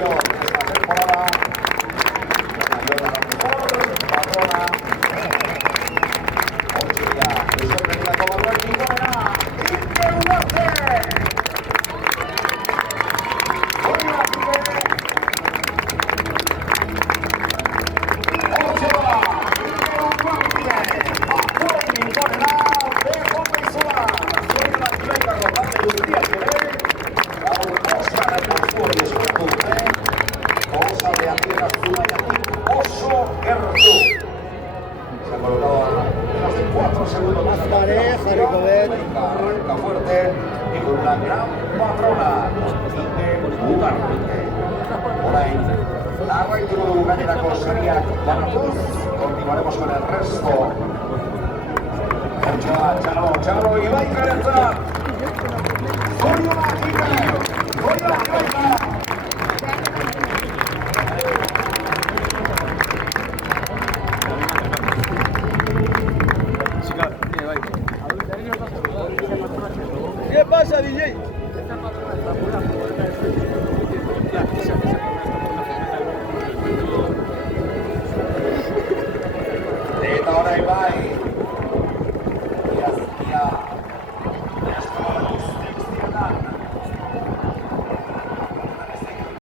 mayor de esta temporada. La mayor de la mejor patrona. Hoy ya es bienvenida como ranking novedad. ¡Interrogante! Hoy la sigue. 8 va. Se ha colocado a menos de 4 segundos más pareja, arranca fuerte y con una gran patrona por ahí la ritmo de una cosería Guanacuz. Continuaremos con el resto. Chalo, y va a calentar. Soy una ¿Qué pasa, DJ?